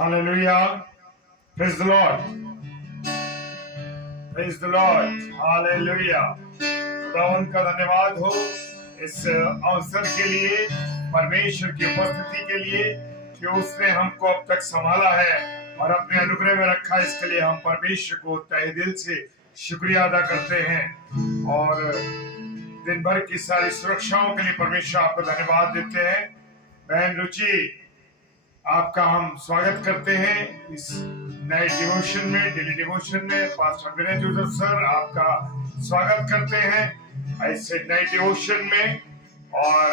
Hallelujah. Praise the Lord. Praise the Lord. Hallelujah. खुदावंद का धन्यवाद हो इस अवसर के लिए, परमेश्वर की उपस्थिति के लिए कि उसने हमको अब तक संभाला है और अपने अनुग्रह में रखा। इसके लिए हम परमेश्वर को तहे दिल से शुक्रिया अदा करते हैं और दिन भर की सारी सुरक्षाओं के लिए परमेश्वर आपको धन्यवाद देते हैं। बहन रुचि, आपका हम स्वागत करते हैं इस नए डिवोशन में, डेली डिवोशन में। पास्टर विनय जोसेफ सर आपका स्वागत करते हैं ऐसे नए डिवोशन में। और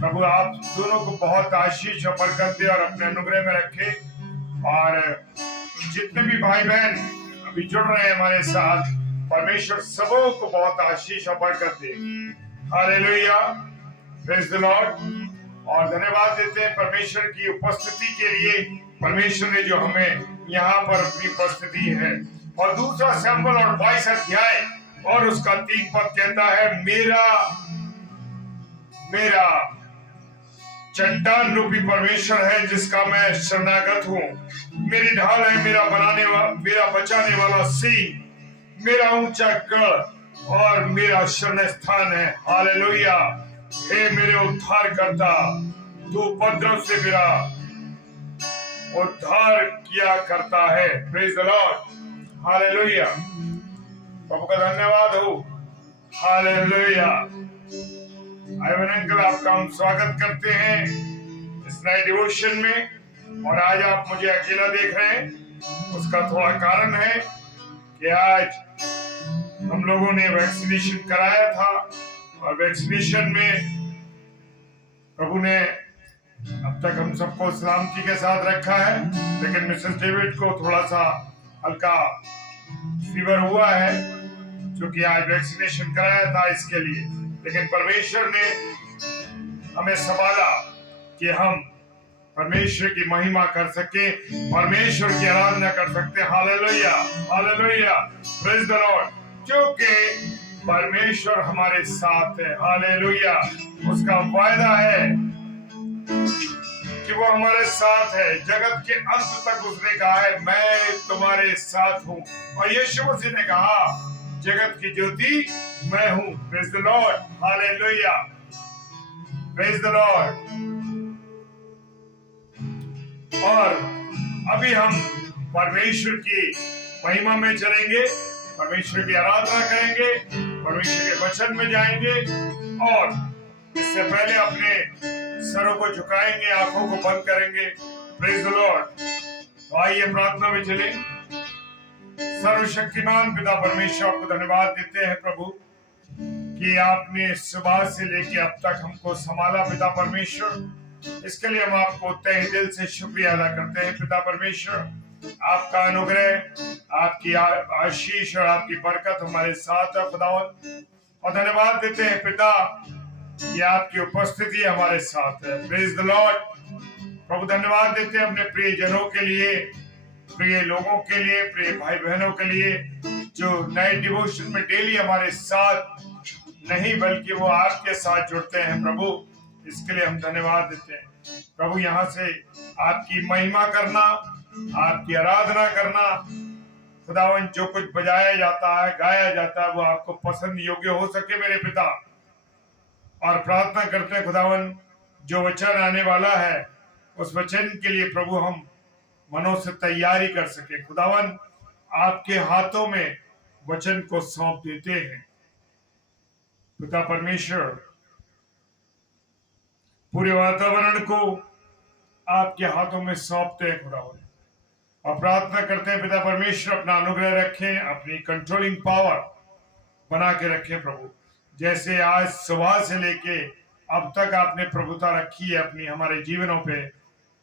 प्रभु आप दोनों को बहुत आशीष और बरकत दे और अपने अनुग्रह में रखे। और जितने भी भाई बहन अभी जुड़ रहे हैं हमारे साथ, परमेश्वर सबों को बहुत आशीष और बरकत दे। Hallelujah, praise the Lord. और धन्यवाद देते हैं परमेश्वर की उपस्थिति के लिए। परमेश्वर ने जो हमें यहाँ पर अपनी उपस्थिति है। और दूसरा सैमुएल और 22 अध्याय और उसका 3 पद कहता है, मेरा चट्टान रूपी परमेश्वर है जिसका मैं शरणागत हूँ। मेरी ढाल है, मेरा बचाने वाला सिंह, मेरा ऊंचा गढ़ और मेरा शरण स्थान है। हालेलुया। हे मेरे उद्धार करता, तू उपद्रव से मेरा उद्धार किया करता है। Praise the Lord. हालेलुया। प्रभु का धन्यवाद हो। हालेलुया। आइवन अंकल, आपका हम स्वागत करते हैं इस नए डिवोशन में। और आज आप मुझे अकेला देख रहे हैं, उसका थोड़ा कारण है कि आज हम लोगों ने वैक्सीनेशन कराया था और वैक्सीनेशन में प्रभु ने अब तक हम सबको सलामती के साथ रखा है। लेकिन मिसेस डेविड को थोड़ा सा हल्का फीवर हुआ है, क्योंकि आज वैक्सीनेशन कराया था इसके लिए। लेकिन परमेश्वर ने हमें संभाला कि हम परमेश्वर की महिमा कर सके, परमेश्वर की आराधना कर सकते। Hallelujah, hallelujah, praise the Lord. क्योंकि परमेश्वर हमारे साथ है। हालेलुया। उसका वायदा है कि वो हमारे साथ है। जगत के अंत तक उसने कहा है, मैं तुम्हारे साथ हूँ। और यीशु मसीह ने कहा, जगत की ज्योति मैं हूँ। Praise the Lord. Hallelujah, praise the Lord. और अभी हम परमेश्वर की महिमा में चलेंगे, परमेश्वर की आराधना करेंगे, परमेश्वर के वचन में जाएंगे। और इससे पहले अपने सरों को झुकाएंगे, आंखों को बंद करेंगे। Praise the Lord. तो आइए प्रार्थना में चले। सर्वशक्तिमान पिता परमेश्वर, आपको धन्यवाद देते हैं प्रभु कि आपने सुबह से लेके अब तक हमको संभाला पिता परमेश्वर। इसके लिए हम आपको तहे दिल से शुक्रिया अदा करते हैं पिता परमेश्वर। आपका अनुग्रह, आपकी आशीष और आपकी बरकत हमारे साथ है खुदावंद। और धन्यवाद देते हैं पिता कि आपकी उपस्थिति हमारे साथ है। Praise the Lord. प्रभु धन्यवाद देते हैं अपने प्रिय जनों के लिए, प्रिय लोगों के लिए, प्रिय भाई बहनों के लिए जो नए डिवोशन में डेली हमारे साथ नहीं बल्कि वो आपके साथ जुड़ते हैं। प्रभु इसके लिए हम धन्यवाद देते हैं। प्रभु यहाँ से आपकी महिमा करना, आपकी आराधना करना, खुदावन जो कुछ बजाया जाता है, गाया जाता है, वो आपको पसंद योग्य हो सके मेरे पिता। और प्रार्थना करते हैं खुदावन, जो वचन आने वाला है उस वचन के लिए प्रभु हम मनों से तैयारी कर सके। खुदावन आपके हाथों में वचन को सौंप देते हैं पिता परमेश्वर। पूरे वातावरण को आपके हाथों में सौंपते हैं खुदावन। और प्रार्थना करते हैं पिता परमेश्वर अपना अनुग्रह रखें, अपनी कंट्रोलिंग पावर बना के रखें प्रभु। जैसे आज सुबह से लेके अब तक आपने प्रभुता रखी है अपनी हमारे जीवनों पे,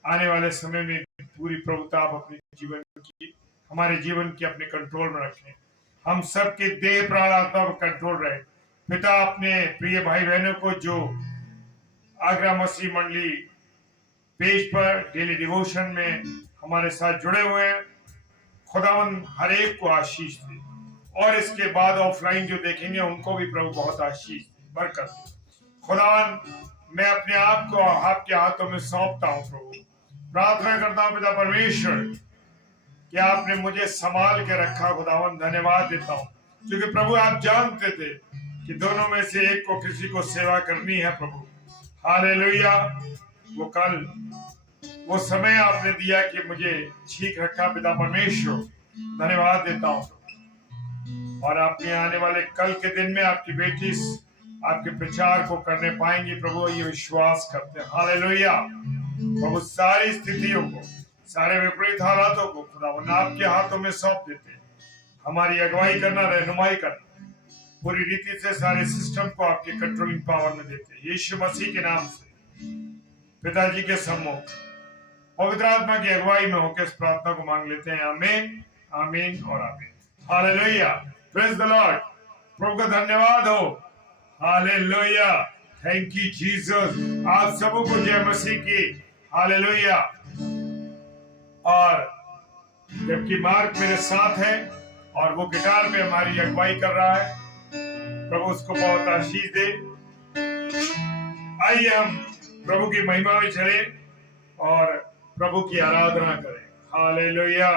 आने वाले समय में पूरी प्रभुता आप अपने जीवन की, हमारे जीवन की अपने कंट्रोल में रखें। हम सबके देह प्राण आत्मा पर कंट्रोल रहे पिता। अपने प्रिय भाई बहनों को जो आगरा मसीह मंडली पेज पर डेली डिवोशन में हमारे साथ जुड़े हुए हैं, खुदावन हर एक को आशीष दे। और इसके बाद ऑफलाइन जो देखेंगे उनको भी प्रभु बहुत आशीष बरकत दे। खुदावन मैं अपने आप को आपके हाथों में सौंपता हूँ प्रभु। प्रार्थना करता हूँ पिता परमेश्वर कि आपने मुझे संभाल के रखा। खुदावन धन्यवाद देता हूँ, क्योंकि प्रभु आप जानते थे कि दोनों में से एक को किसी को सेवा करनी है। प्रभु हालेलुया, वो समय आपने दिया कि मुझे ठीक रखा। पिता परमेश्वर धन्यवाद देता हूँ। और आपने आने वाले कल के दिन में आपकी बेटी आपके प्रचार को करने पाएंगी प्रभु, ये विश्वास करते हैं। हालेलुया प्रभु, सारी स्थितियों को, सारे विपरीत हालातों को खुदावन आपके हाथों में सौंप देते हैं। हमारी अगुवाई करना, रहनुमाई करना, पूरी रीति से सारे सिस्टम को आपके कंट्रोलिंग पावर में देते हैं। यीशु मसीह के नाम से पिताजी के सम्मुख पवित्र आत्मा की अगुवाई में होकर इस प्रार्थना को मांग लेते हैं। आमीन, आमीन और आमीन। Hallelujah, praise the Lord. प्रभु का धन्यवाद हो। हालेलुया, थैंक यू जीसस। आप सबों को जय मसीह की। हालेलुया। और जबकि मार्क मेरे साथ है और वो गिटार पे हमारी अगुवाई कर रहा है, प्रभु उसको बहुत आशीष दे। आइए हम प्रभु की महिमा में चले और प्रभु की आराधना करें। हालेलुया।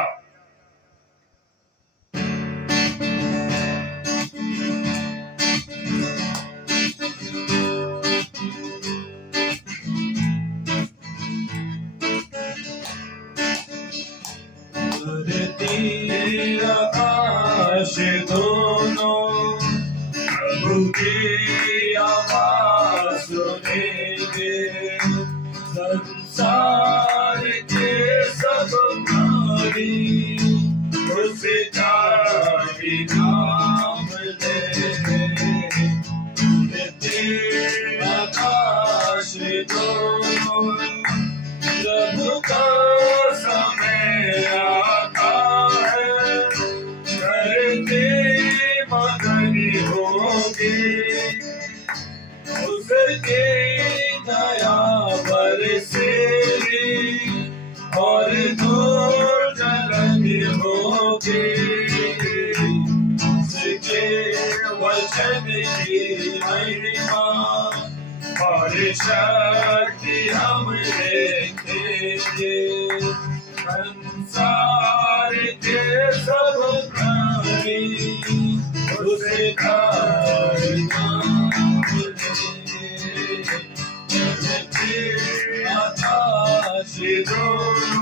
आकाश दोनों प्रभु की आवाज सुनेंगे, संसार के सब प्राणी उसका ही नाम लेंगे। आकाश दोनों प्रभु का समय आता है, करके मगन होगी उसके दया बरसेगी और दूर जलन होगी। उसके वचन की महिमा और शक्ति हम देखेंगे, संसार के सब प्राणी उसका नाम लेंगे। आकाश दोनों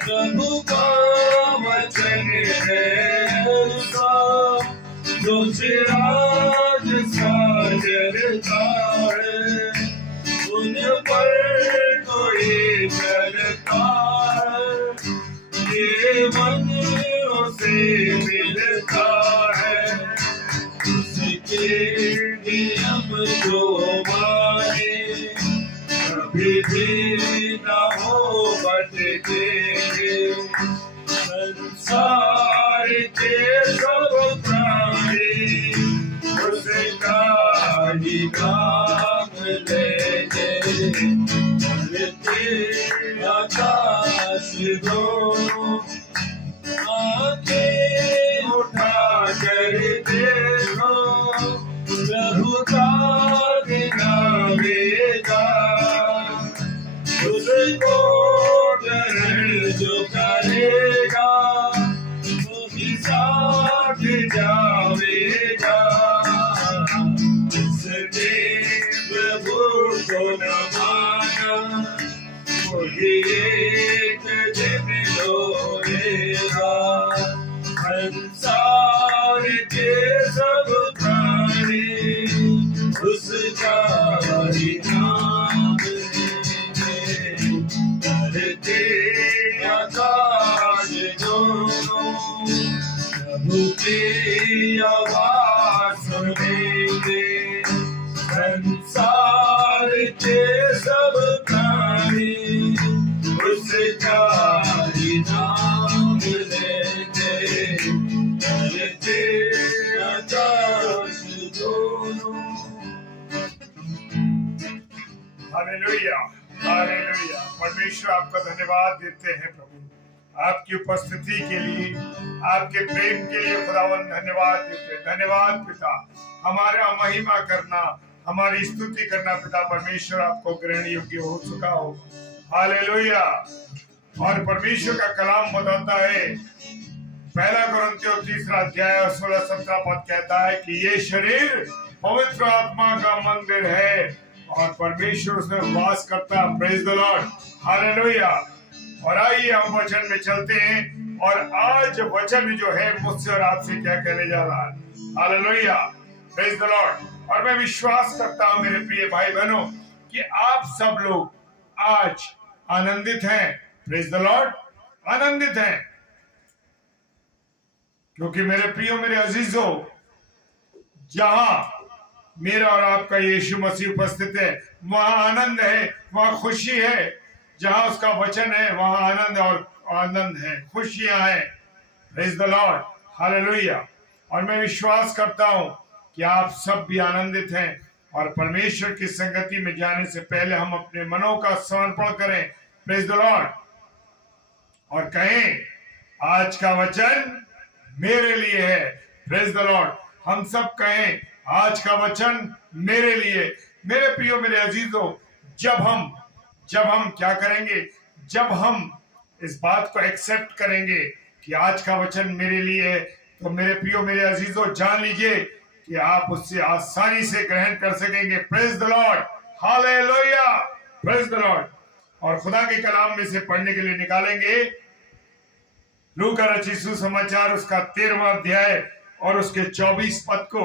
प्रभु का वचन है, जो चिराग सा जलता है, उन पर कोई चलता है, ये मन उसे मिलता है। उसके नियम जो माने कभी भी न हो भटकेंगे, संसार के सब प्राणी उसका ही नाम लेंगे। आकाश दोनों आंखें उठा कर देखो, प्रभु का दिन आवेगा, उसको ग्रहण जो करेगा वो ही साथ जावेगा। जिसने प्रभु को न माना वही एक दिन रोएगा, संसार के सब प्राणी उसका ही नाम लेंगे। धरती आकाश दोनों प्रभु की आवाज सुनेंगे, संसार के सब प्राणी उसका ही नाम लेंगे। धरती आकाश दोनों। Hallelujah, hallelujah. परमेश्वर आपका धन्यवाद देते हैं प्रभु, आपकी उपस्थिति के लिए, आपके प्रेम के लिए खुदावन धन्यवाद देते हैं। धन्यवाद पिता, हमारा महिमा करना, हमारी स्तुति करना पिता परमेश्वर आपको ग्रहण योग्य हो चुका हो। हालेलुया। और परमेश्वर का कलाम बताता है, पहला कुरिन्थियों 3 और 16-17 पद कहता है कि ये शरीर पवित्र आत्मा का मंदिर है और परमेश्वर उसमें वास करता है। Praise the Lord, hallelujah. और आइए हम वचन में चलते हैं और आज वचन जो है मुझसे और आपसे क्या कहने जा रहा है। Hallelujah, praise the Lord. और मैं विश्वास करता हूं मेरे प्रिय भाई बहनों कि आप सब लोग आज आनंदित हैं। प्रेज द लॉर्ड, आनंदित हैं, क्योंकि मेरे प्रियो मेरे अजीजों, जहां मेरा और आपका यीशु मसीह उपस्थित है वहां आनंद है, वहां खुशी है। जहां उसका वचन है वहां आनंद और आनंद है, खुशियां हैं। Praise the Lord, hallelujah. और मैं विश्वास करता हूं कि आप सब भी आनंदित हैं। और परमेश्वर की संगति में जाने से पहले हम अपने मनों का समर्पण करें। प्रेज द लॉर्ड, और कहें आज का वचन मेरे लिए है। प्रेज द लॉर्ड, हम सब कहें आज का वचन मेरे लिए। मेरे प्रियो मेरे अजीजों, जब हम क्या करेंगे, जब हम इस बात को एक्सेप्ट करेंगे कि आज का वचन मेरे लिए है, तो मेरे प्रियो मेरे अजीजों जान लीजिए कि आप उससे आसानी से ग्रहण कर सकेंगे। Praise the Lord, hallelujah, praise the Lord. और खुदा के कलाम में से पढ़ने के लिए निकालेंगे लूका रचित सुसमाचार उसका 13वां अध्याय और उसके 24 पद को।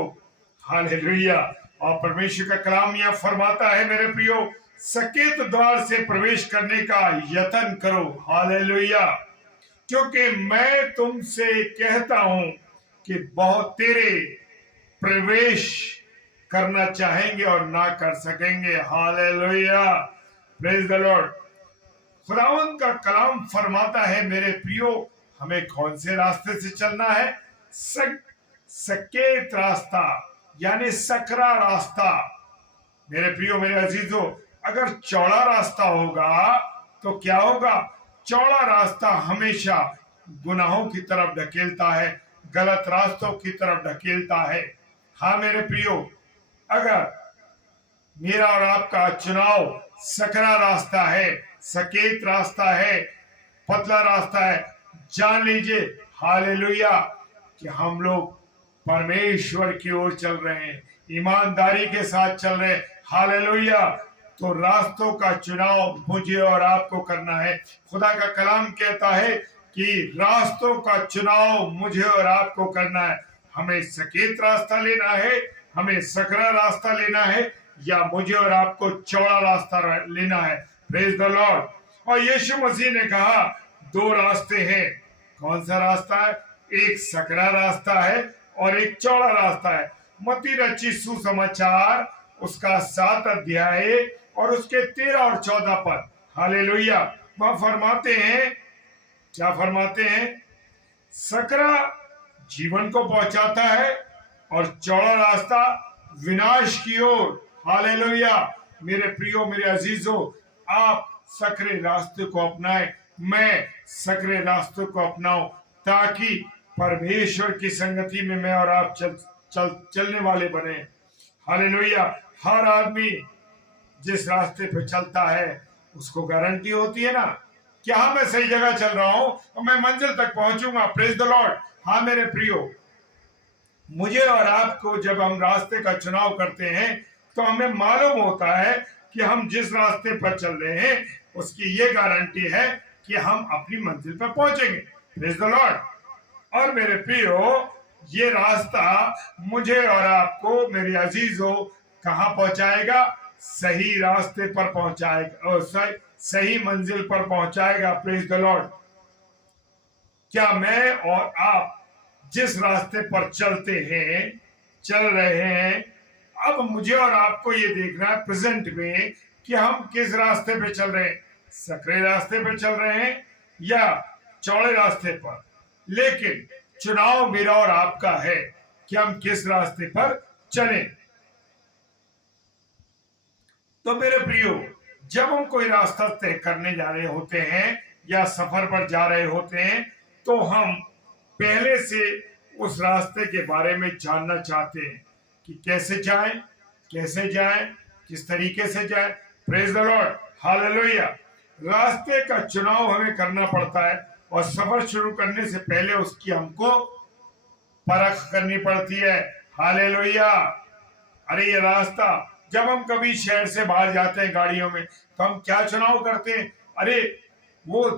हालेलुया। और परमेश्वर का कलाम यह फरमाता है, मेरे प्रियो, सकेत द्वार से प्रवेश करने का यत्न करो। हालेलुया, क्योंकि मैं तुमसे कहता हूं कि बहुत तेरे प्रवेश करना चाहेंगे और ना कर सकेंगे। Hallelujah, praise the Lord. खुदावंद का कलाम फरमाता है, मेरे प्रियो, हमें कौन से रास्ते से चलना है? सकेत रास्ता, यानी सकरा रास्ता। मेरे प्रियो मेरे अजीजों, अगर चौड़ा रास्ता होगा तो क्या होगा? चौड़ा रास्ता हमेशा गुनाहों की तरफ ढकेलता है, गलत रास्तों की तरफ ढकेलता है। हाँ मेरे प्रियो, अगर मेरा और आपका चुनाव सकरा रास्ता है, सकेत रास्ता है, पतला रास्ता है, जान लीजिए हालेलुया कि हम लोग परमेश्वर की ओर चल रहे हैं, ईमानदारी के साथ चल रहे हैं। हालेलुया। तो रास्तों का चुनाव मुझे और आपको करना है। खुदा का कलाम कहता है कि रास्तों का चुनाव मुझे और आपको करना है। हमें सकेत रास्ता लेना है, हमें सकरा रास्ता लेना है, या मुझे और आपको चौड़ा रास्ता लेना है। Praise the Lord. और यीशु मसीह ने कहा दो रास्ते हैं। कौन सा रास्ता है? एक सकरा रास्ता है और एक चौड़ा रास्ता है। मत्ती रचित सुसमाचार उसका 7 अध्याय और उसके 13 और 14 पद। हालेलुया। वह फरमाते हैं, क्या फरमाते हैं? सकरा जीवन को पहुंचाता है और चौड़ा रास्ता विनाश की ओर। हालेलुया। मेरे प्रियो मेरे अजीजों, आप सकरे रास्ते को अपनाएं, मैं सकरे रास्ते को अपनाऊं, ताकि परमेश्वर की संगति में मैं और आप चलने वाले बने। हालेलुया। हर आदमी जिस रास्ते पे चलता है उसको गारंटी होती है ना, क्या हाँ मैं सही जगह चल रहा हूं और मैं मंजिल तक पहुंचूंगा। Praise the Lord. हाँ मेरे प्रियो, मुझे और आपको जब हम रास्ते का चुनाव करते हैं तो हमें मालूम होता है कि हम जिस रास्ते पर चल रहे हैं उसकी ये गारंटी है कि हम अपनी मंजिल पर पहुंचेंगे। Praise the Lord. और मेरे प्रियो, ये रास्ता मुझे और आपको मेरे अजीजों कहां पहुंचाएगा? सही रास्ते पर पहुंचाएगा और सही मंजिल पर पहुंचाएगा। Praise the Lord. क्या मैं और आप जिस रास्ते पर चल रहे हैं, अब मुझे और आपको ये देखना है प्रेजेंट में कि हम किस रास्ते पे चल रहे हैं, सकरे रास्ते पे चल रहे हैं या चौड़े रास्ते पर। लेकिन चुनाव मेरा और आपका है कि हम किस रास्ते पर चलें। तो मेरे प्रियो, जब हम कोई रास्ता तय करने जा रहे होते हैं या सफर पर जा रहे होते हैं तो हम पहले से उस रास्ते के बारे में जानना चाहते हैं कि कैसे जाएं, किस तरीके से जाएं। Praise the Lord. हालेलुया। रास्ते का चुनाव हमें करना पड़ता है और सफर शुरू करने से पहले उसकी हमको परख करनी पड़ती है। हालेलुया। अरे ये रास्ता, जब हम कभी शहर से बाहर जाते हैं गाड़ियों में तो हम क्या चुनाव करते हैं? अरे वो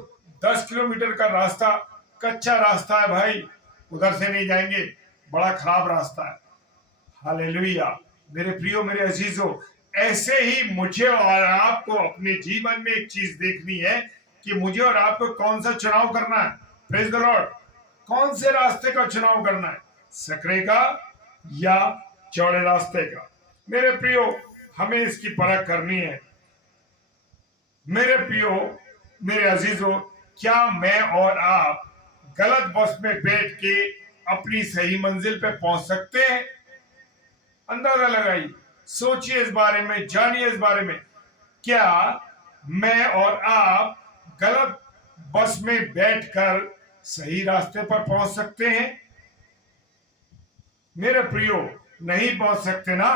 10 किलोमीटर का रास्ता कच्चा रास्ता है भाई, उधर से नहीं जाएंगे, बड़ा खराब रास्ता है। हालेलुया। मेरे प्रियो, मेरे अजीजों, ऐसे ही मुझे और आपको अपने जीवन में एक चीज देखनी है कि मुझे और आपको कौन सा चुनाव करना है। Praise the Lord. कौन से रास्ते का चुनाव करना है, सकरे का या चौड़े रास्ते का? मेरे प्रियो, हमें इसकी परख करनी है। मेरे प्रियो, मेरे अजीजों, क्या मैं और आप गलत बस में बैठ के अपनी सही मंजिल पे पहुंच सकते हैं? अंदाजा लगाइए, सोचिए इस बारे में, जानिए इस बारे में। क्या मैं और आप गलत बस में बैठकर सही रास्ते पर पहुंच सकते हैं? मेरे प्रियो, नहीं पहुंच सकते ना।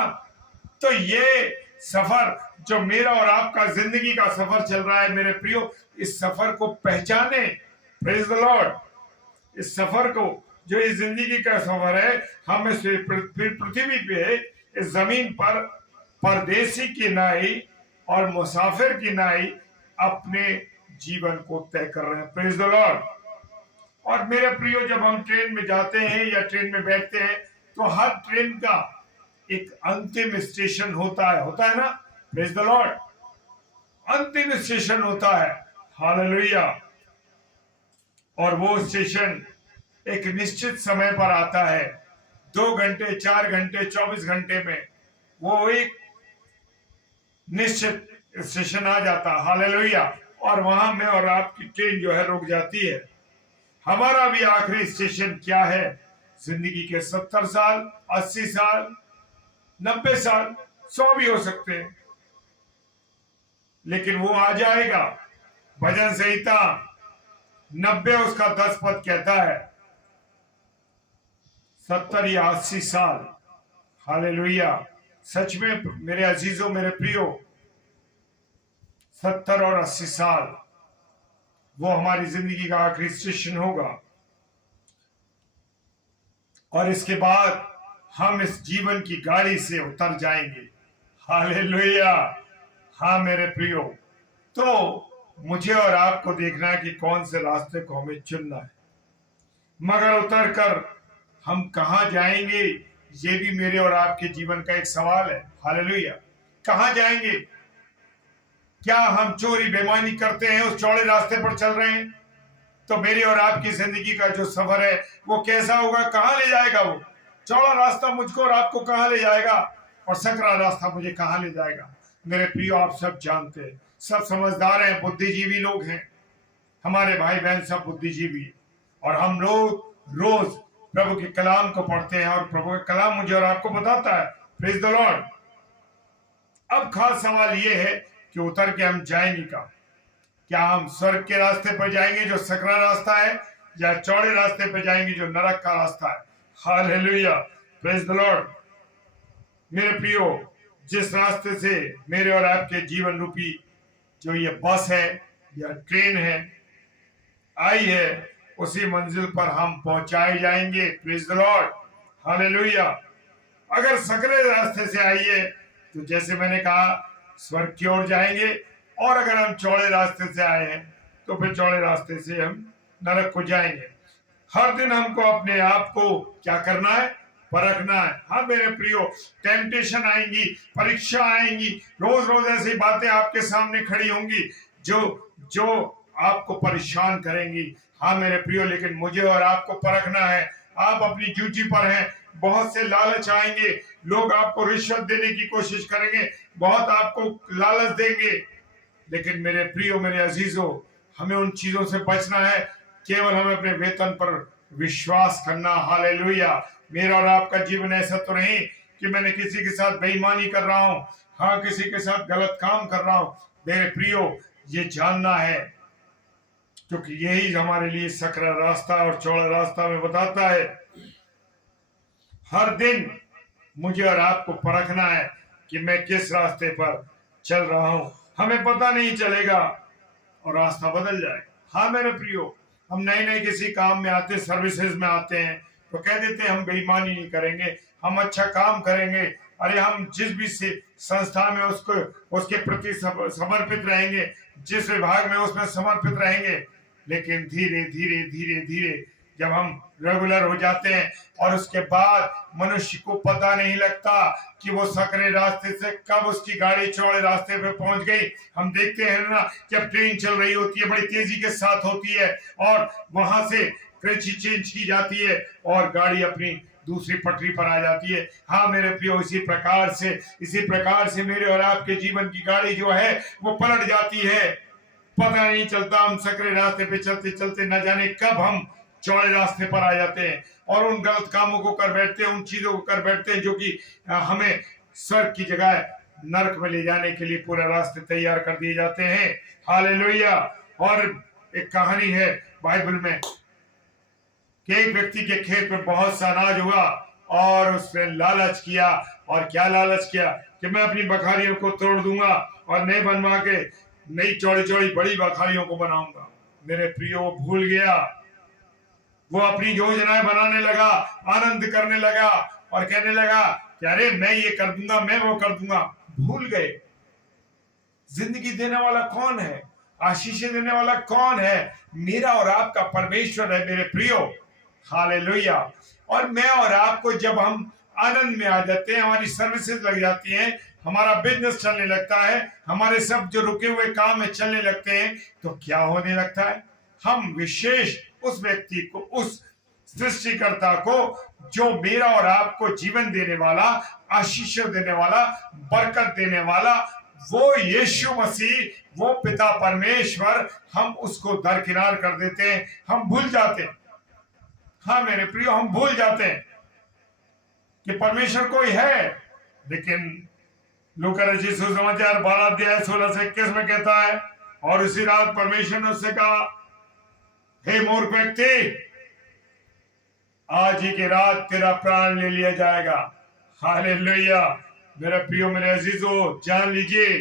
तो ये सफर जो मेरा और आपका जिंदगी का सफर चल रहा है, मेरे प्रियो, इस सफर को पहचाने। Praise the Lord. इस सफर को, जो इस जिंदगी का सफर है, हम इस पृथ्वी पे, इस जमीन पर परदेसी की नाई और मुसाफिर की नाई अपने जीवन को तय कर रहे हैं। Praise the Lord. और मेरे प्रियो, जब हम ट्रेन में जाते हैं या ट्रेन में बैठते हैं तो हर ट्रेन का एक अंतिम स्टेशन होता है ना? Praise the Lord. अंतिम स्टेशन होता है। हालेलुया। और वो स्टेशन एक निश्चित समय पर आता है। 2 घंटे, 4 घंटे, 24 घंटे में वो एक निश्चित स्टेशन आ जाता। हालेलुया। और वहां में और आपकी ट्रेन जो है रुक जाती है। हमारा भी आखिरी स्टेशन क्या है? जिंदगी के 70 साल, 80 साल, 90 साल, 100 भी हो सकते हैं, लेकिन वो आ जाएगा। भजन संहिता 90 उसका 10 पद कहता है, 70 या 80 साल। हालेलुया। सच में मेरे अजीजों, मेरे प्रियो, 70 और 80 साल वो हमारी जिंदगी का आखिरी स्टेशन होगा। और इसके बाद हम इस जीवन की गाड़ी से उतर जाएंगे। हालेलुया। हाँ मेरे प्रियो, तो मुझे और आपको देखना है कि कौन से रास्ते को हमें चुनना है। मगर उतर कर हम कहां जाएंगे, ये भी मेरे और आपके जीवन का एक सवाल है। हालेलुया। कहां जाएंगे? क्या हम चोरी बेईमानी करते हैं, उस चौड़े रास्ते पर चल रहे हैं? तो मेरी और आपकी जिंदगी का जो सफर है वो कैसा होगा? कहां ले जाएगा वो चौड़ा रास्ता? मुझको और आपको कहां ले जाएगा? और सकरा रास्ता मुझे कहां ले जाएगा? मेरे प्रियो, आप सब जानते हैं, सब समझदार हैं, बुद्धिजीवी लोग हैं, हमारे भाई बहन सब बुद्धिजीवी हैं। और हम लोग रोज प्रभु के कलाम को पढ़ते हैं और प्रभु का कलाम मुझे और आपको बताता है। Praise the Lord. अब खास सवाल ये है कि उतर के हम जाएंगे कहां? क्या हम स्वर्ग के रास्ते पर जाएंगे जो सकरा रास्ता है, या चौड़े रास्ते पर जाएंगे जो नरक का रास्ता है? हालेलुया। Praise the Lord. मेरे प्रियो, जिस रास्ते से मेरे और आपके जीवन रूपी जो ये बस है या ट्रेन है आई है, उसी मंजिल पर हम पहुंचाए जाएंगे। Praise the Lord. हालेलुया। अगर सकरे रास्ते से आइए तो जैसे मैंने कहा स्वर्ग की ओर जाएंगे, और अगर हम चौड़े रास्ते से आए हैं तो फिर चौड़े रास्ते से हम नरक को जाएंगे। हर दिन हमको अपने आप को क्या करना है? परखना है। हाँ मेरे प्रियो, टेम्पटेशन आएंगी, परीक्षा आएंगी, रोज रोज ऐसी बातें आपके सामने खड़ी होंगी जो जो आपको परेशान करेंगी। हाँ मेरे प्रियो, लेकिन मुझे और आपको परखना है। आप अपनी ड्यूटी पर हैं, बहुत से लालच आएंगे, लोग आपको रिश्वत देने की कोशिश करेंगे, बहुत आपको लालच देंगे, लेकिन मेरे प्रियो, मेरे अजीजों, हमें उन चीजों से बचना है। केवल हमें अपने वेतन पर विश्वास करना। हालेलुया। मेरा और आपका जीवन ऐसा तो नहीं कि मैंने किसी के साथ बेईमानी कर रहा हूं, हाँ किसी के साथ गलत काम कर रहा हूं। मेरे प्रियो, ये जानना है, क्योंकि यही हमारे लिए सकरा रास्ता और चौड़ा रास्ता में बताता है। हर दिन मुझे और आपको परखना है कि मैं किस रास्ते पर चल रहा हूं। हमें पता नहीं चलेगा और रास्ता बदल जाए। हाँ मेरे प्रियो, हम नए नए किसी काम में आते, सर्विसेज में आते हैं, तो कह देते हैं हम बेईमानी नहीं करेंगे, हम अच्छा काम करेंगे। अरे हम जिस भी से संस्था में उसको उसके प्रति समर्पित रहेंगे, जिस विभाग में उसमें समर्पित रहेंगे। लेकिन धीरे धीरे धीरे धीरे जब हम रेगुलर हो जाते हैं और उसके बाद मनुष्य को पता नहीं लगता कि वो सकरे रास्ते से कब उसकी गाड़ी चौड़े रास्ते पे पहुंच गई। हम देखते हैं ना, जब ट्रेन चल रही होती है बड़ी तेजी के साथ होती है और वहां से क्रेची चेंज की जाती है और गाड़ी अपनी दूसरी पटरी पर आ जाती है। हाँ मेरे प्रियो, इसी प्रकार से मेरे और आपके जीवन की गाड़ी जो है वो पलट जाती है। पता नहीं चलता, हम सकरे रास्ते पे चलते चलते न जाने कब हम चौड़े रास्ते पर आ जाते हैं और उन गलत कामों को कर बैठते हैं, उन चीजों को कर बैठते हैं जो कि हमें स्वर्ग की जगह नरक में ले जाने के लिए पूरा रास्ते तैयार कर दिए जाते हैं। हालेलुया। और एक कहानी है बाइबल में कि एक व्यक्ति के खेत में बहुत सा अनाज हुआ और उसने लालच किया। और क्या लालच किया कि मैं अपनी बखारियों को तोड़ दूंगा और नए बनवा के नई चौड़ी चौड़ी बड़ी बखारियों को बनाऊंगा। मेरे प्रियो, वो भूल गया, वो अपनी योजनाएं बनाने लगा, आनंद करने लगा और कहने लगा कि अरे मैं ये कर दूंगा, मैं वो कर दूंगा। भूल गए जिंदगी देने वाला कौन है, आशीषें देने वाला कौन है? मेरा और आपका परमेश्वर है मेरे प्रियो। हालेलुया। और मैं और आपको जब हम आनंद में आ जाते हैं, हमारी सर्विसेज लग जाती हैं, हमारा बिजनेस चलने लगता है, हमारे सब जो रुके हुए काम है चलने लगते हैं, तो क्या होने लगता है? हम विशेष उस व्यक्ति को, उस सृष्टिकर्ता को, जो मेरा और आपको जीवन देने वाला, आशीष देने वाला, बरकत देने वाला, वो यीशु मसीह, वो पिता परमेश्वर, हम उसको दरकिनार कर देते हैं, हम भूल जाते हैं। हाँ मेरे प्रियो, हम भूल जाते हैं कि परमेश्वर कोई है। लेकिन लूका रचित सुसमाचार 12 अध्याय 16 से 21 में कहता है, और उसी रात परमेश्वर ने उससे कहा, हे मूर्ख व्यक्ति, आज ही की रात तेरा प्राण ले लिया जाएगा। हालेलुया। मेरे प्रियो, मेरे अजीजों, जान लीजिए,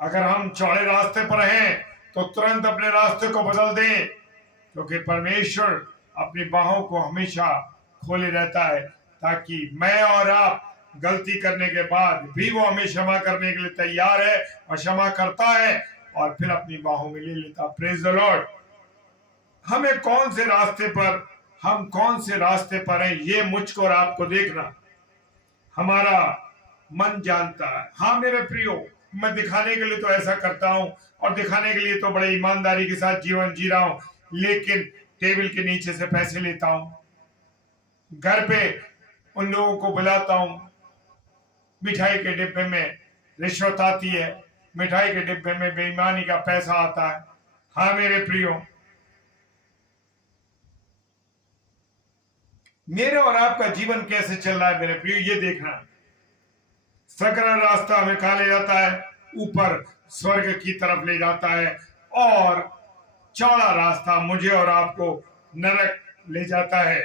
अगर हम चौड़े रास्ते पर हैं तो तुरंत अपने रास्ते को बदल दें, क्योंकि परमेश्वर अपनी बाहों को हमेशा खोले रहता है, ताकि मैं और आप गलती करने के बाद भी वो हमें क्षमा करने के लिए तैयार है और क्षमा करता है और फिर अपनी बाहों में ले लेता। Praise the Lord. हम कौन से रास्ते पर हैं, ये मुझको और आपको देखना हमारा मन जानता है। हाँ मेरे प्रियो, मैं दिखाने के लिए तो ऐसा करता हूं और दिखाने के लिए तो बड़े ईमानदारी के साथ जीवन जी रहा हूं, लेकिन टेबल के नीचे से पैसे लेता हूं, घर पे उन लोगों को बुलाता हूं, मिठाई के डिब्बे में रिश्वत आती है, मिठाई के डिब्बे में बेईमानी का पैसा आता है। हाँ मेरे प्रियो, मेरे और आपका जीवन कैसे चल रहा है मेरे प्रियो, ये देखना। सकरा रास्ता हमें कहां ले जाता है? ऊपर स्वर्ग की तरफ ले जाता है, और चौड़ा रास्ता मुझे और आपको नरक ले जाता है।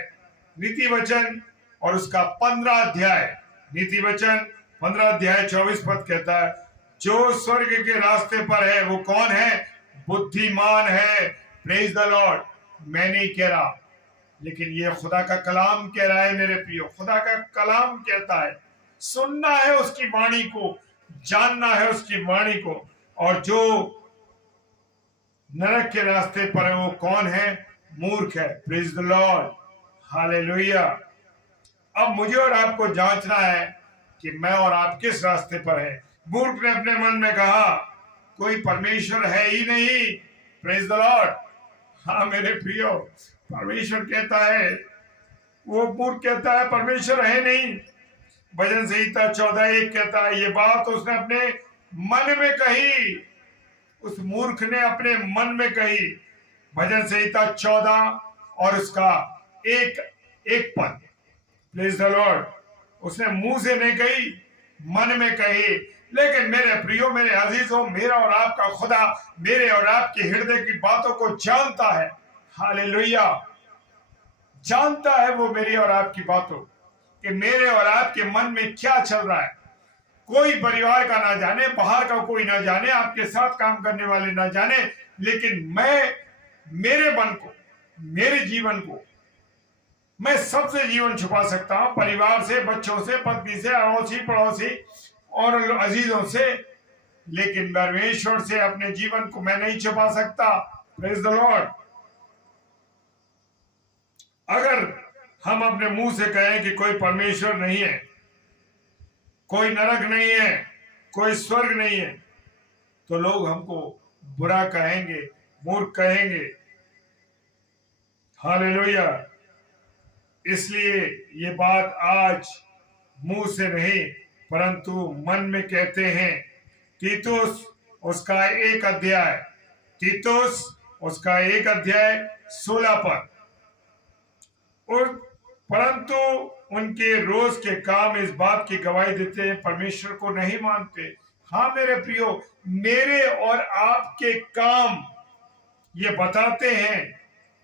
नीति वचन और उसका 15 अध्याय, नीति वचन 15 अध्याय 24 पद कहता है, जो स्वर्ग के रास्ते पर है वो कौन है? बुद्धिमान है। Praise the Lord. मैं नहीं कह रहा, लेकिन ये खुदा का कलाम कह रहा है मेरे प्रियो। खुदा का कलाम कहता है, सुनना है उसकी वाणी को, जानना है उसकी वाणी को। और जो नरक के रास्ते पर है वो कौन है? मूर्ख है। Praise the Lord. हालेलुया। अब मुझे और आपको जांचना है कि मैं और आप किस रास्ते पर हैं। मूर्ख ने अपने मन में कहा, कोई परमेश्वर है ही नहीं। Praise the Lord. हाँ मेरे प्रियो, परमेश्वर कहता है, वो मूर्ख कहता है परमेश्वर है नहीं। भजन संहिता 14:1 कहता है, ये बात उसने अपने मन में कही, उस मूर्ख ने अपने मन में कही। भजन संहिता 14 और उसका एक पद। Please the Lord. उसने मुंह से नहीं कही, मन में कही। लेकिन मेरे प्रियो, मेरे अजीजों, मेरा और आपका खुदा मेरे और आपके हृदय की बातों को जानता है। हालेलुया। जानता है वो मेरी और आपकी बातों, कि मेरे और आपके मन में क्या चल रहा है। कोई परिवार का ना जाने, बाहर का कोई ना जाने, आपके साथ काम करने वाले ना जाने, लेकिन मैं मेरे मन को, मेरे जीवन को मैं सबसे जीवन छुपा सकता हूं, परिवार से, बच्चों से, पत्नी से, अड़ोसी पड़ोसी और अजीजों से, लेकिन परमेश्वर से अपने जीवन को मैं नहीं छुपा सकता। Praise the Lord. अगर हम अपने मुंह से कहें कि कोई परमेश्वर नहीं है, कोई नरक नहीं है, कोई स्वर्ग नहीं है, तो लोग हमको बुरा कहेंगे, मूर्ख कहेंगे। हालेलुया। इसलिए ये बात आज मुंह से नहीं परंतु मन में कहते हैं। तीतुस उसका 1 अध्याय, तीतुस उसका 1 अध्याय 16 पद। और परंतु उनके रोज के काम इस बात की गवाही देते हैं, परमेश्वर को नहीं मानते। हाँ मेरे प्रियो, मेरे और आपके काम ये बताते हैं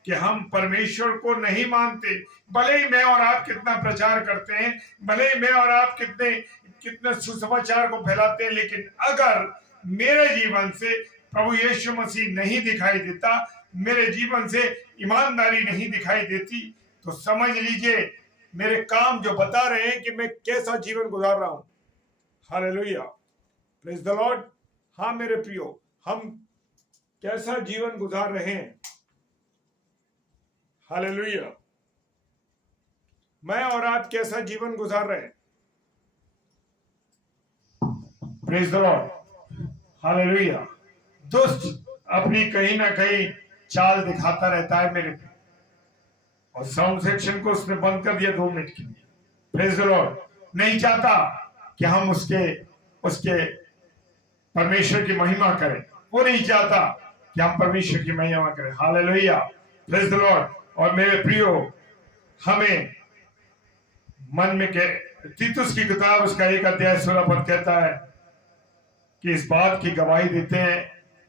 कि हम परमेश्वर को नहीं मानते। भले ही मैं और आप कितना प्रचार करते हैं, भले ही मैं और आप कितने सुसमाचार को फैलाते हैं, लेकिन अगर मेरे जीवन से प्रभु यीशु मसीह नहीं दिखाई देता, मेरे जीवन से ईमानदारी नहीं दिखाई देती, तो समझ लीजिए मेरे काम जो बता रहे हैं कि मैं कैसा जीवन गुजार रहा हूं। Hallelujah, praise the Lord. हाँ मेरे प्रियो, हम कैसा जीवन गुजार रहे हैं। हालेलुया, मैं और आप कैसा जीवन गुजार रहे हैं। Praise the Lord. हालेलुया। दुष्ट अपनी कहीं ना कहीं चाल दिखाता रहता है मेरे पे, और साउंड सेक्शन को उसने बंद कर दिया 2 मिनट के लिए। Praise the Lord. नहीं चाहता कि हम उसके परमेश्वर की महिमा करें, वो नहीं चाहता कि हम परमेश्वर की महिमा करें। Hallelujah, praise the Lord. और मेरे प्रियो, हमें मन में तीतुस की किताब उसका 1 अध्याय 16 पद कहता है कि इस बात की गवाही देते हैं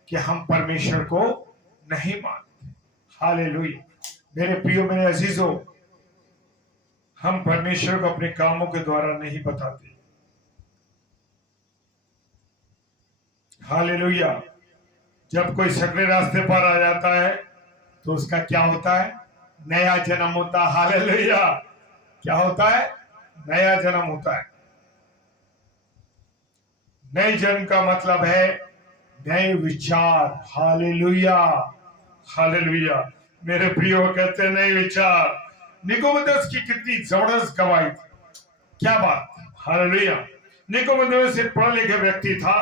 कि हम परमेश्वर को नहीं मानते। हालेलुया। मेरे प्रियो, मेरे अजीजों, हम परमेश्वर को अपने कामों के द्वारा नहीं बताते। हालेलुया। जब कोई सकरे रास्ते पर आ जाता है तो उसका क्या होता है? नया जन्म होता है। हालेलुया। क्या होता है? नया जन्म होता है। नए जन्म का मतलब है नए विचार। Hallelujah, hallelujah. मेरे प्रियो कहते हैं नए विचार। निकोदेमुस की कितनी जबरदस्त गवाही थी, क्या बात। हालेलुया। निकोदेमुस एक पढ़ा लिखा व्यक्ति था,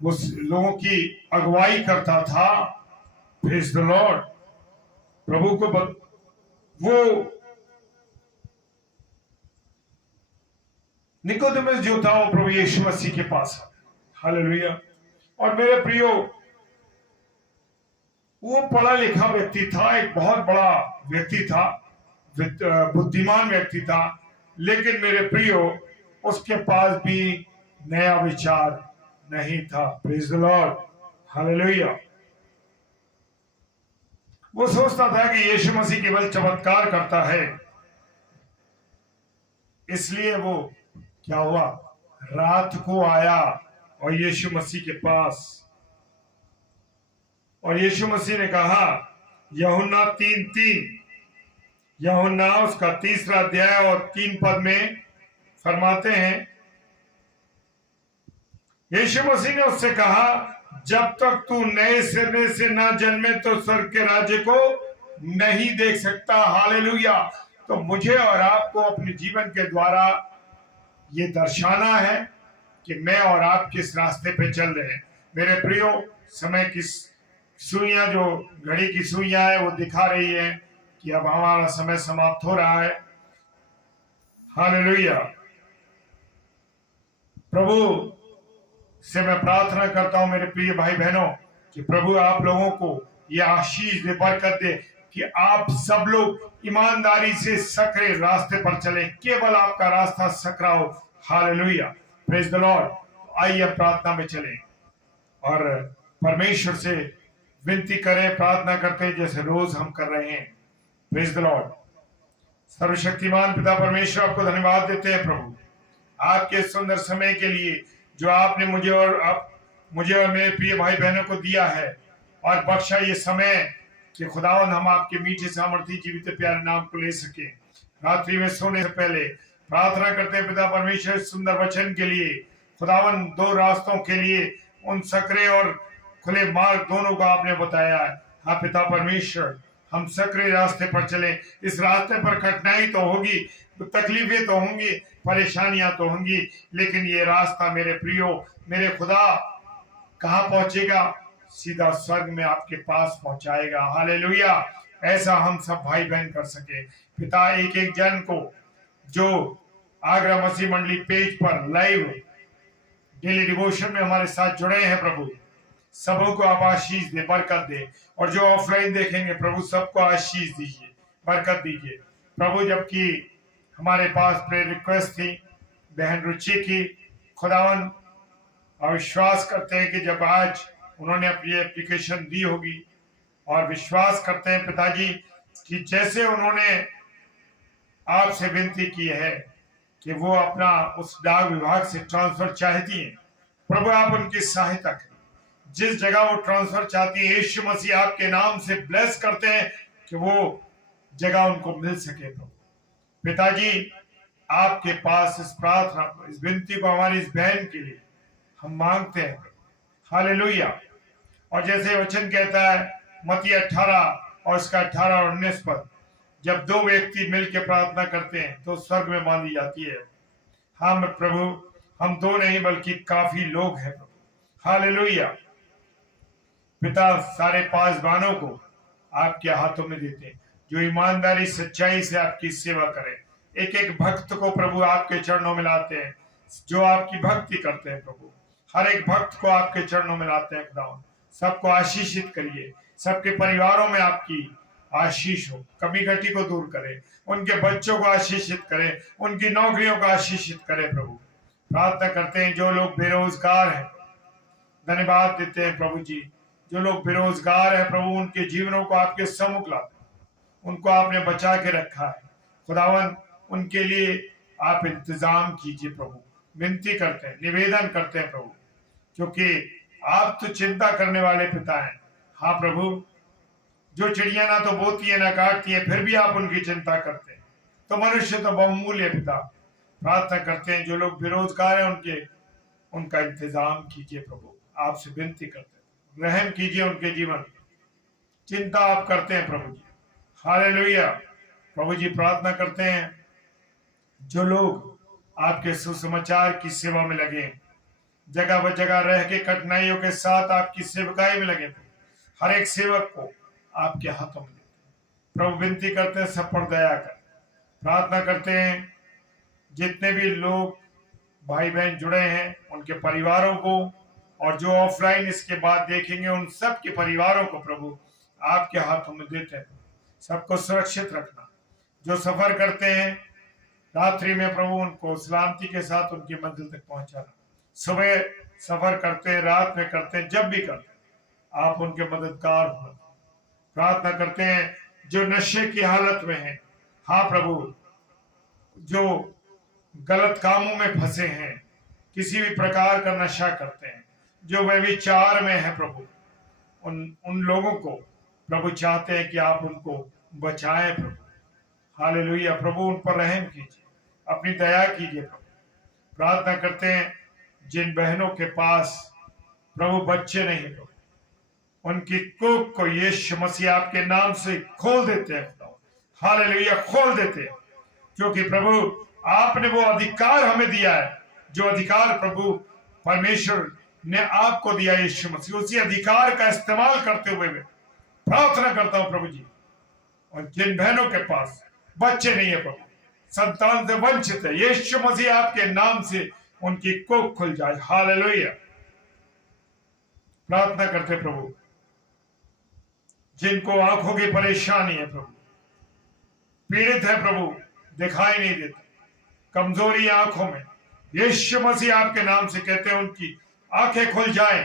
वो लोगों की अगुवाई करता था। Praise the Lord. प्रभु को वो निकोदेमुस जो था वो प्रभु यीशु मसीह के पास आया। हालेलुया। और मेरे प्रियो, वो पढ़ा लिखा व्यक्ति था, एक बहुत बड़ा व्यक्ति था, बुद्धिमान व्यक्ति था, लेकिन मेरे प्रियो उसके पास भी नया विचार नहीं था। Praise the Lord. हालेलुया। वो सोचता था कि यीशु मसीह केवल चमत्कार करता है, इसलिए वो क्या हुआ, रात को आया और यीशु मसीह के पास, और यीशु मसीह ने कहा, यूहन्ना 3:3, यूहन्ना उसका 3 अध्याय और 3 पद में फरमाते हैं, यीशु मसीह ने उससे कहा, जब तक तू नए सिरे से ना जन्मे तो स्वर्ग के राज्य को नहीं देख सकता। हालेलुया। तो मुझे और आपको अपने जीवन के द्वारा ये दर्शाना है कि मैं और आप किस रास्ते पे चल रहे हैं। मेरे प्रियो, समय की सुइयां, जो घड़ी की सुइयां है, वो दिखा रही है कि अब हमारा समय समाप्त हो रहा है। हालेलुया। प्रभु से मैं प्रार्थना करता हूं मेरे प्रिय भाई बहनों कि प्रभु आप लोगों को यह आशीष दे, बरकत दे कि आप सब लोग ईमानदारी से सकरे रास्ते पर चलें, केवल आपका रास्ता सकरा हो। Hallelujah, praise the Lord. आइए प्रार्थना में चलें और परमेश्वर से विनती करें, प्रार्थना करते हैं जैसे रोज हम कर रहे हैं। Praise the Lord. सर्वशक्तिमान पिता परमेश्वर, आपको धन्यवाद देते हैं प्रभु। आपके सुंदर समय के लिए जो आपने मुझे और मेरे प्रिय भाई बहनों को दिया है और बख्शा ये समय कि खुदावन हम आपके मीठे सामर्थी जीवित प्यारे नाम को ले सके। रात्रि में सोने से पहले प्रार्थना करते हैं पिता परमेश्वर सुंदर वचन के लिए, खुदावन दो रास्तों के लिए, उन सकरे और खुले मार्ग दोनों को आपने बताया है। हाँ पिता परमेश्वर, हम सकरे रास्ते पर चले। इस रास्ते पर कठिनाई तो होगी, तकलीफें तो होंगी, परेशानियां तो होंगी, लेकिन ये रास्ता मेरे प्रियो, मेरे खुदा कहाँ पहुंचेगा? सीधा स्वर्ग में आपके पास पहुंचाएगा। हालेलुया। ऐसा हम सब भाई बहन कर सके। पिता एक एक जन को जो आगरा मसीह मंडली पेज पर लाइव डेली डिवोशन में हमारे साथ जुड़े हैं, प्रभु सबों को आप आशीष दे, बरकत दे, और जो ऑफलाइन देखेंगे प्रभु सबको आशीष दीजिए, बरकत दीजिए प्रभु। जबकि हमारे पास प्रेयर रिक्वेस्ट थी बहन रुचि की, खुदावन और विश्वास करते हैं कि जब आज उन्होंने अपनी एप्लीकेशन दी होगी, और विश्वास करते हैं पिताजी कि जैसे उन्होंने आपसे विनती की है कि वो अपना उस डाक विभाग से ट्रांसफर चाहती हैं, प्रभु आप उनकी सहायता करें। जिस जगह वो ट्रांसफर चाहती है, यीशु मसीह आपके नाम से ब्लेस करते हैं कि वो जगह उनको मिल सके। प्रभु पिताजी आपके पास इस प्रार्थना को, इस विनती को हमारी इस बहन के लिए हम मांगते हैं। हालेलुया। और जैसे वचन कहता है मत्ती 18 और इसका 18 और 19 पद, जब दो व्यक्ति मिलकर प्रार्थना करते हैं तो स्वर्ग में बांधी जाती है। हाँ प्रभु, हम दो नहीं बल्कि काफी लोग हैं प्रभु। हालेलुया। पिता सारे पासबानों को आपके हाथों में देते हैं, जो ईमानदारी सच्चाई से आपकी सेवा करें। एक एक भक्त को प्रभु आपके चरणों में लाते हैं, जो आपकी भक्ति करते हैं प्रभु। हर एक भक्त को आपके चरणों में लाते हैं खुदावन। सबको आशीषित करिए, सबके परिवारों में आपकी आशीष हो, कमी घटी को दूर करें, उनके बच्चों को आशीषित करें, उनकी नौकरियों को आशीषित करें प्रभु। प्रार्थना करते हैं जो लोग बेरोजगार हैं, धन्यवाद देते हैं प्रभु जी। जो लोग बेरोजगार हैं प्रभु, उनके जीवनों को आपके सम्मुख लाते, उनको आपने बचा के रखा है खुदावन, उनके लिए आप इंतजाम कीजिए प्रभु। विनती करते हैं, निवेदन करते हैं प्रभु, क्योंकि आप तो चिंता करने वाले पिता हैं। हाँ प्रभु, जो चिड़िया ना तो बोती है ना काटती है, फिर भी आप उनकी चिंता करते हैं, तो मनुष्य तो बहुमूल्य पिता। प्रार्थना करते हैं जो लोग बेरोजगार हैं उनका इंतजाम कीजिए प्रभु। आपसे विनती करते हैं, रहम कीजिए उनके जीवन, चिंता आप करते हैं प्रभु जी। हालेलुया। प्रभु जी प्रार्थना करते हैं जो लोग आपके सुसमाचार की सेवा में लगे, जगह ब जगह रह के कठिनाइयों के साथ आपकी सेवकाई में लगे, हर एक सेवक को आपके हाथों में प्रभु विनती करते हैं सब पर दया कर। प्रार्थना करते हैं जितने भी लोग भाई बहन जुड़े हैं उनके परिवारों को, और जो ऑफलाइन इसके बाद देखेंगे उन सब के परिवारों को प्रभु आपके हाथों में देते हैं। सबको सुरक्षित रखना, जो सफर करते हैं रात्रि में प्रभु उनको सलामती के साथ उनकी मंजिल तक पहुंचाना। सुबह सफर करते हैं, रात में करते हैं, जब भी करते हैं आप उनके मददगार हो। प्रार्थना करते हैं जो नशे की हालत में हैं, हाँ प्रभु, जो गलत कामों में फंसे हैं, किसी भी प्रकार का नशा करते हैं, जो व्यभिचार में है प्रभु, उन लोगों को प्रभु चाहते हैं कि आप उनको बचाएं प्रभु। हालेलुया। प्रभु उन पर रहम कीजिए, अपनी दया कीजिए प्रभु। प्रार्थना करते हैं जिन बहनों के पास प्रभु बच्चे नहीं प्रभु, उनकी कोख को यीशु मसीह आपके नाम से खोल देते हैं। हालेलुया, खोल देते हैं, क्योंकि प्रभु आपने वो अधिकार हमें दिया है, जो अधिकार प्रभु परमेश्वर ने आपको दिया यीशु मसीह, उसी अधिकार का इस्तेमाल करते हुए मैं प्रार्थना करता हूं प्रभु जी। और जिन बहनों के पास बच्चे नहीं है प्रभु, संतान से वंचित है, यीशु मसीह आपके नाम से उनकी कोख खुल जाए। हालेलुया। प्रार्थना करते प्रभु जिनको आंखों की परेशानी है प्रभु, पीड़ित है प्रभु, दिखाई नहीं देते, कमजोरी आंखों में, यीशु मसीह आपके नाम से कहते हैं उनकी आंखें खुल जाए,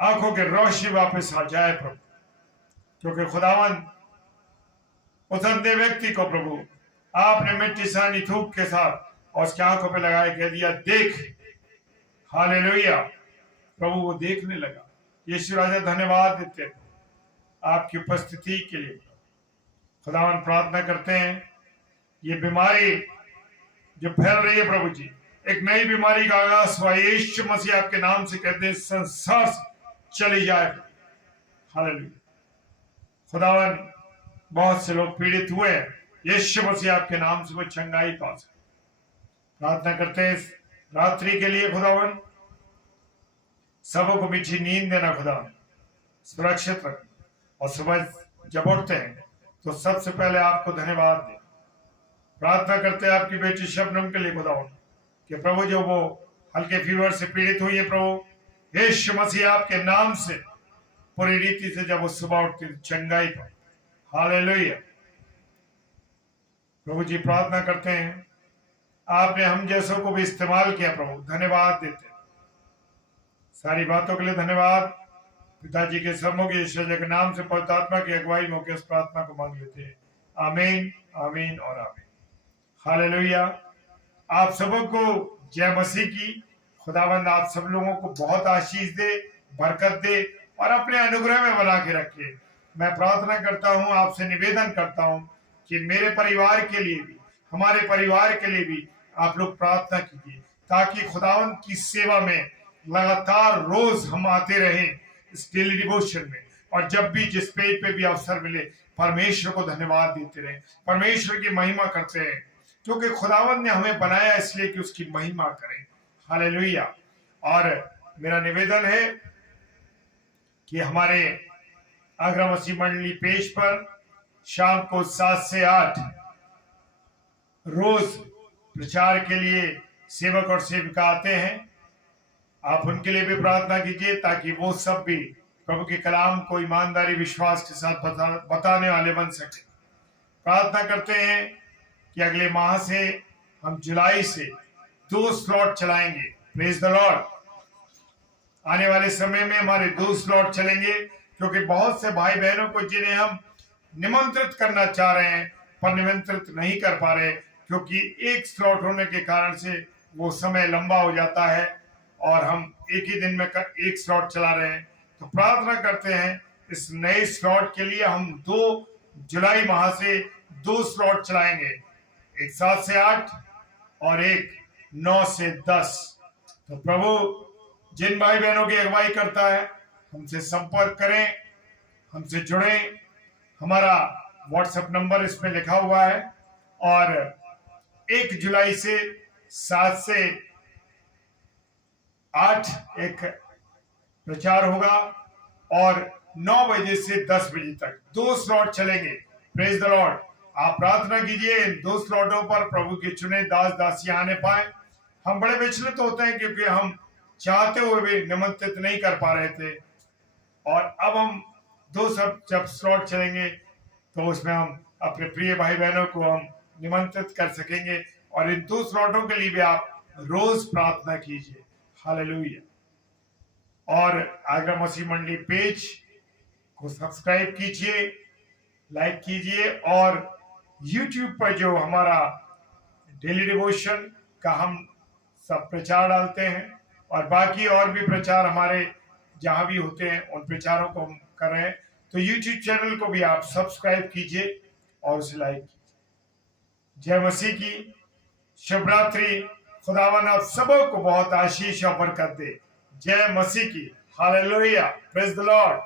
आंखों की रोशनी वापस आ जाए प्रभु। क्योंकि खुदावन उस अंधे व्यक्ति को प्रभु आपने मिट्टी सानी थूक के साथ और उसकी आंखों पे लगाया, कह दिया देख। हालेलुया। प्रभु वो देखने लगा। यीशु राजा धन्यवाद देते हैं आपकी उपस्थिति के लिए। खुदावन प्रार्थना करते हैं ये बीमारी जो फैल रही है प्रभु जी, एक नई बीमारी का आगाज हुआ, यीशु मसीह आपके नाम से कहते हैं संसार से चली जाए। हालेलुया। खुदावन बहुत से लोग पीड़ित हुए हैं, यीशु मसीह आपके नाम से वो चंगाई पा सके। प्रार्थना करते हैं इस रात्रि के लिए खुदावन, सबों को मीठी नींद देना खुदावन, सुरक्षित रखना, और सुबह जब उठते हैं तो सबसे पहले आपको धन्यवाद दें। प्रार्थना करते हैं आपकी बेटी शबनम के लिए खुदावन कि प्रभु जो वो हल्के फीवर से पीड़ित हुई है, प्रभु यीशु मसीह आपके नाम से पूरी रीति से जब वो सुबह उठती चंगाई पर। हालेलुया। प्रभु जी प्रार्थना करते हैं आपने हम जैसों को भी इस्तेमाल किया प्रभु, धन्यवाद देते हैं। सारी बातों के लिए धन्यवाद। पिताजी के समूह के ईश्वर के नाम से पवित्र आत्मा की अगुवाई में इस प्रार्थना को मांग लेते हैं। आमीन, आमीन और आमीन। हालेलुया। आप सबों को जय मसीह की। खुदावंद आप सब लोगों को बहुत आशीष दे, बरकत दे और अपने अनुग्रह में बना के रखे। मैं प्रार्थना करता हूं, आपसे निवेदन करता हूं कि मेरे परिवार के लिए भी, हमारे परिवार के लिए भी आप लोग प्रार्थना कीजिए, ताकि खुदावंद की सेवा में लगातार रोज हम आते रहें इस डेली डिवोशन में, और जब भी जिस पेज पे भी अवसर मिले परमेश्वर को धन्यवाद देते रहे, परमेश्वर की महिमा करते हैं, क्योंकि खुदावंद ने हमें बनाया इसलिए कि उसकी महिमा करें। हालेलुया। और मेरा निवेदन है कि हमारे आगरा मसीह मंडली पेज पर शाम को 7 से 8 रोज प्रचार के लिए सेवक और सेविका आते हैं। आप उनके लिए भी प्रार्थना कीजिए ताकि वो सब भी प्रभु के कलाम को ईमानदारी विश्वास के साथ बताने वाले बन सके। प्रार्थना करते हैं कि अगले माह से हम जुलाई से 2 स्लॉट चलाएंगे। Praise the Lord. आने वाले समय में हमारे 2 स्लॉट चलेंगे, क्योंकि बहुत से भाई बहनों को जिन्हें हम निमंत्रित करना चाह रहे हैं पर निमंत्रित नहीं कर पा रहे, क्योंकि एक स्लॉट होने के कारण से वो समय लंबा हो जाता है और हम एक ही दिन में एक स्लॉट चला रहे हैं। तो प्रार्थना करते हैं इस नए स्लॉट के लिए हम 2 जुलाई माह से 2 स्लॉट चलाएंगे, एक 7 से 8 और एक 9 से 10। तो प्रभु जिन भाई बहनों की अगुवाई करता है हमसे संपर्क करें, हमसे जुड़ें। हमारा व्हाट्सएप नंबर इसमें लिखा हुआ है। और 1 जुलाई से 7 से 8 एक प्रचार होगा और 9 बजे से 10 बजे तक 2 स्लॉट चलेंगे। Praise the Lord. आप प्रार्थना कीजिए इन 2 स्लॉटों पर प्रभु के चुने दास दासियां आने पाए। हम बड़े विचलित होते हैं क्योंकि हम चाहते हुए भी निमंत्रित नहीं कर पा रहे थे, और अब हम 2 सब जब स्लॉट चलेंगे तो उसमें हम अपने प्रिय भाई बहनों को हम निमंत्रित कर सकेंगे। और इन 2 स्लॉटों के लिए भी आप रोज प्रार्थना कीजिए। हालेलुया। और आगरा मसीह मंडली पेज को सब्सक्राइब कीजिए, लाइक कीजिए, और YouTube पर जो हमारा डेली डिवोशन का हम सब प्रचार डालते हैं और बाकी और भी प्रचार हमारे जहां भी होते हैं उन प्रचारों को हम कर रहे हैं, तो YouTube चैनल को भी आप सब्सक्राइब कीजिए और उसे लाइक कीजिए। जय मसीह की। शुभ रात्रि। खुदावन आप सबों को बहुत आशीष और बरकत दे। जय मसीह की। हालेलुया। Praise the Lord.